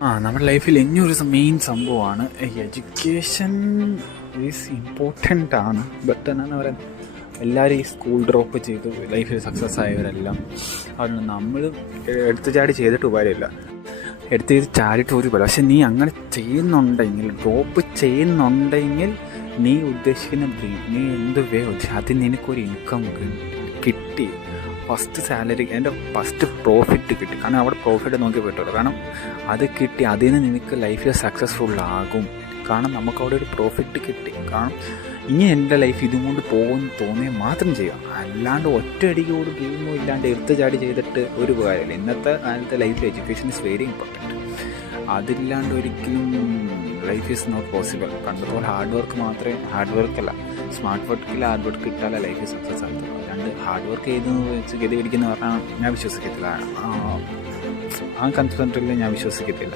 നമ്മുടെ ലൈഫിൽ ഇനിയൊരു മെയിൻ സംഭവമാണ് എഡ്യൂക്കേഷൻ ഈസ് ഇമ്പോർട്ടൻ്റ് ആണ്. ബട്ട് എന്നാണ് പറയുന്നത്, എല്ലാവരും ഈ സ്കൂൾ ഡ്രോപ്പ് ചെയ്ത് ലൈഫിൽ സക്സസ് ആയവരെല്ലാം അത് നമ്മൾ എടുത്തു ചാടി ചെയ്തിട്ട് ഉപകാരമില്ല. എടുത്ത് ചെയ്ത് ചാടിയിട്ട് ഒരു പോലെ. പക്ഷെ നീ അങ്ങനെ ചെയ്യുന്നുണ്ടെങ്കിൽ, ഡ്രോപ്പ് ചെയ്യുന്നുണ്ടെങ്കിൽ, നീ ഉദ്ദേശിക്കുന്ന ഡ്രീം നീ എന്ത് അതിന് നിനക്കൊരു ഇൻകം കിട്ടി. ഫസ്റ്റ് സാലറി, എൻ്റെ ഫസ്റ്റ് പ്രോഫിറ്റ് കിട്ടി. കാരണം അവിടെ പ്രോഫിറ്റ് നോക്കി പറ്റുള്ളൂ. കാരണം അത് കിട്ടി, അതിന് നിനക്ക് ലൈഫിൽ സക്സസ്ഫുൾ ആകും. കാരണം നമുക്കവിടെ ഒരു പ്രോഫിറ്റ് കിട്ടി. കാരണം ഇനി എൻ്റെ ലൈഫ് ഇതും കൊണ്ട് പോകുമെന്ന് തോന്നിയാൽ മാത്രം ചെയ്യാം. അല്ലാണ്ട് ഒറ്റയടിക്കോട് ഗെയിമോ ഇല്ലാണ്ട് എടുത്ത് ചാടി ചെയ്തിട്ട് ഒരു ഉപകാരമില്ല. ഇന്നത്തെ കാലത്തെ ലൈഫിൽ എഡ്യൂക്കേഷൻ ഇസ് വെരി ഇമ്പോർട്ടൻറ്റ്. അതില്ലാണ്ട് ഒരിക്കലും ലൈഫ് ഈസ് നോട്ട് പോസിബിൾ. പണ്ടത്തോളം ഹാർഡ് വർക്ക് മാത്രമേ, ഹാർഡ് വർക്കല്ല, സ്മാർട്ട് വർക്കിൽ ഹാർഡ് വർക്ക് ഇട്ടാലേ ലൈഫ് സക്സസ് ആകത്തുള്ളൂ. അല്ലാണ്ട് ഹാർഡ് വർക്ക് ചെയ്തെന്ന് വെച്ച് ഗതി പിടിക്കുന്ന പറഞ്ഞാൽ ഞാൻ വിശ്വസിക്കത്തില്ല. ആ കൺസെപ്റ്റിൽ ഞാൻ വിശ്വസിക്കത്തില്ല.